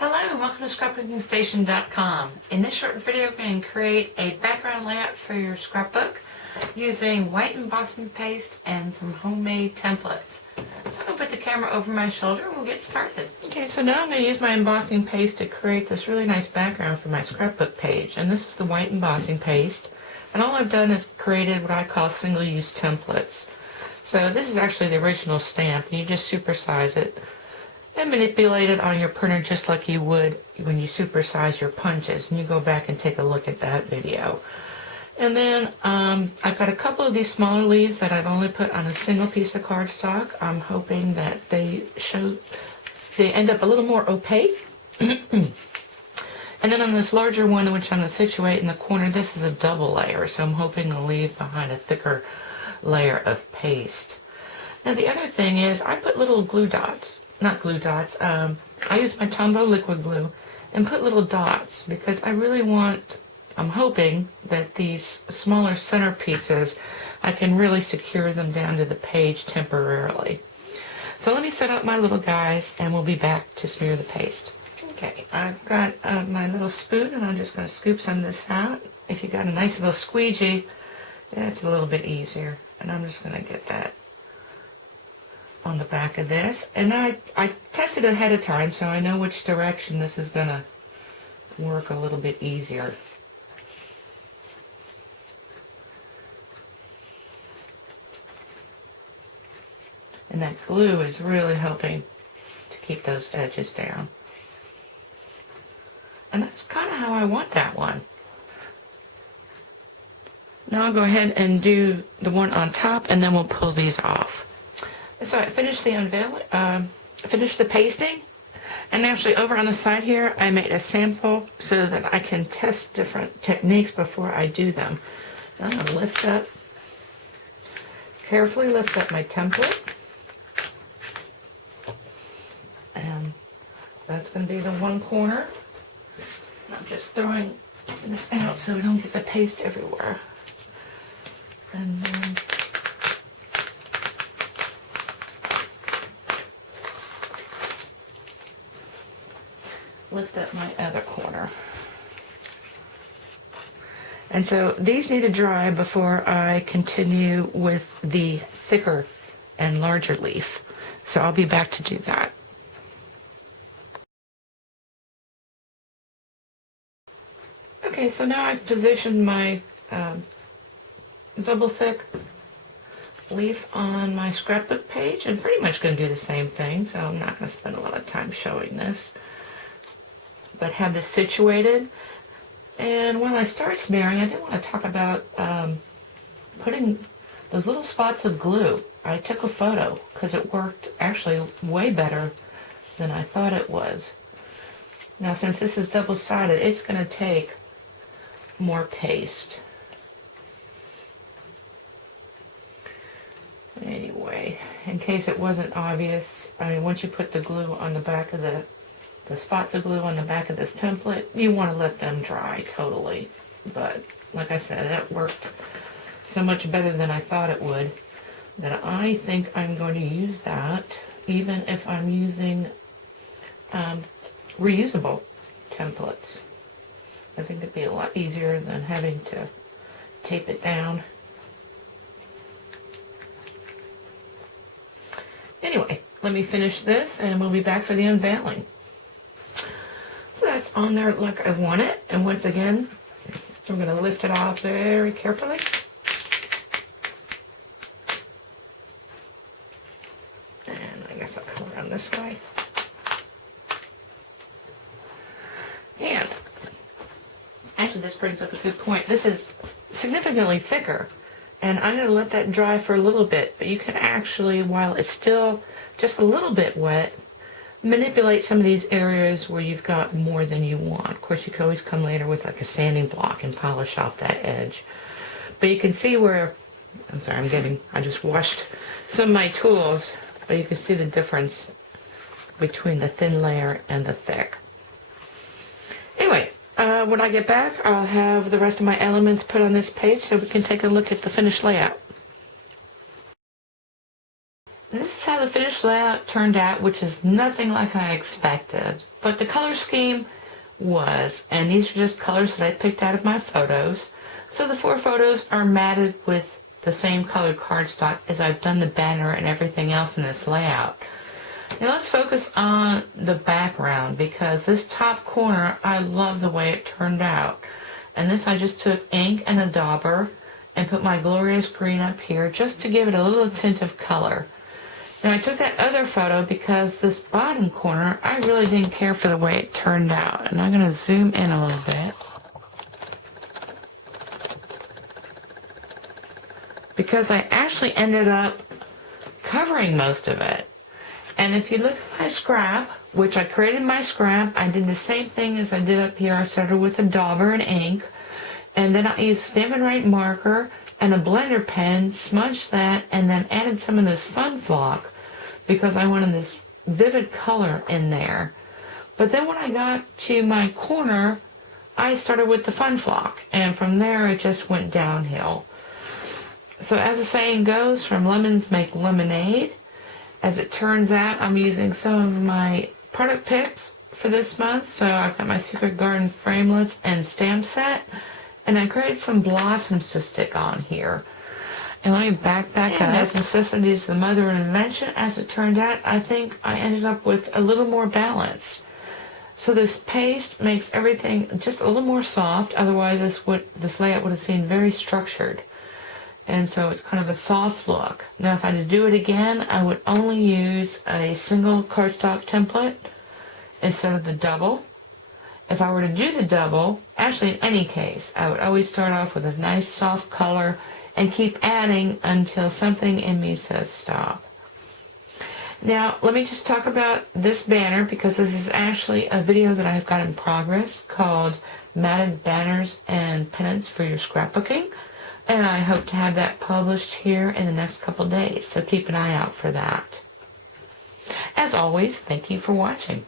Hello and welcome to scrapbookingstation.com. In this short video, we're going to create a background layout for your scrapbook using white embossing paste and some homemade templates. So I'm going to put the camera over my shoulder and we'll get started. Okay, so now I'm going to use my embossing paste to create this really nice background for my scrapbook page. And this is the white embossing paste. And all I've done is created what I call single-use templates. So this is actually the original stamp, and you just supersize it and manipulate it on your printer just like you would when you supersize your punches. And you go back and take a look at that video. And then I've got a couple of these smaller leaves that I've only put on a single piece of cardstock. I'm hoping that they end up a little more opaque. And then on this larger one, which I'm going to situate in the corner, this is a double layer, so I'm hoping to leave behind a thicker layer of paste. Now the other thing is I put little glue dots. Not glue dots, I use my Tombow liquid glue and put little dots because I really I'm hoping that these smaller center pieces, I can really secure them down to the page temporarily. So let me set up my little guys and we'll be back to smear the paste. Okay, I've got my little spoon and I'm just going to scoop some of this out. If you got a nice little squeegee, that's a little bit easier. And I'm just going to get that on the back of this, and I tested it ahead of time so I know which direction this is going to work a little bit easier. And that glue is really helping to keep those edges down. And that's kind of how I want that one. Now I'll go ahead and do the one on top and then we'll pull these off. So I finished the finished the pasting, and actually over on the side here I made a sample so that I can test different techniques before I do them. I'm going to carefully lift up my template, and that's going to be the one corner. And I'm just throwing this out so we don't get the paste everywhere. And then lift up my other corner. And so these need to dry before I continue with the thicker and larger leaf. So I'll be back to do that. Okay, so now I've positioned my double thick leaf on my scrapbook page. I'm pretty much going to do the same thing, so I'm not going to spend a lot of time showing this. But have this situated, and when I start smearing, I did want to talk about putting those little spots of glue. I took a photo because it worked actually way better than I thought it was. Now since this is double-sided, it's going to take more paste. Anyway, in case it wasn't obvious, I mean, once you put the glue on the back of the spots of glue on the back of this template, you want to let them dry totally. But like I said, that worked so much better than I thought it would that I think I'm going to use that even if I'm using reusable templates. I think it'd be a lot easier than having to tape it down. Anyway, let me finish this and we'll be back for the unveiling. So that's on there like I want it, and once again I'm going to lift it off very carefully. And I guess I'll come around this way. And actually this brings up a good point. This is significantly thicker, and I'm going to let that dry for a little bit, but you can actually, while it's still just a little bit wet, manipulate some of these areas where you've got more than you want. Of course, you can always come later with like a sanding block and polish off that edge. But you can see where, I just washed some of my tools, but you can see the difference between the thin layer and the thick. Anyway, when I get back, I'll have the rest of my elements put on this page so we can take a look at the finished layout. And this is how the finished layout turned out, which is nothing like I expected. But the color scheme was, and these are just colors that I picked out of my photos. So the 4 photos are matted with the same colored cardstock as I've done the banner and everything else in this layout. Now let's focus on the background, because this top corner, I love the way it turned out. And this I just took ink and a dauber and put my glorious green up here just to give it a little tint of color. Now I took that other photo because this bottom corner, I really didn't care for the way it turned out. And I'm going to zoom in a little bit, because I actually ended up covering most of it. And if you look at my scrap, which I created my scrap, I did the same thing as I did up here. I started with a dauber and ink, and then I used Stampin' Right marker and a blender pen, smudged that, and then added some of this fun flock because I wanted this vivid color in there. But then when I got to my corner, I started with the fun flock, and from there it just went downhill. So as the saying goes, from lemons make lemonade. As it turns out, I'm using some of my product picks for this month. So I've got my Secret Garden framelits and stamp set, and I created some blossoms to stick on here. And let me back up. As necessity is the mother of invention, as it turned out, I think I ended up with a little more balance. So this paste makes everything just a little more soft. Otherwise, this layout would have seemed very structured. And so it's kind of a soft look. Now if I had to do it again, I would only use a single cardstock template instead of the double. If I were to do the double, actually in any case, I would always start off with a nice soft color and keep adding until something in me says stop. Now let me just talk about this banner, because this is actually a video that I've got in progress called Matted Banners and Pennants for Your Scrapbooking. And I hope to have that published here in the next couple days, so keep an eye out for that. As always, thank you for watching.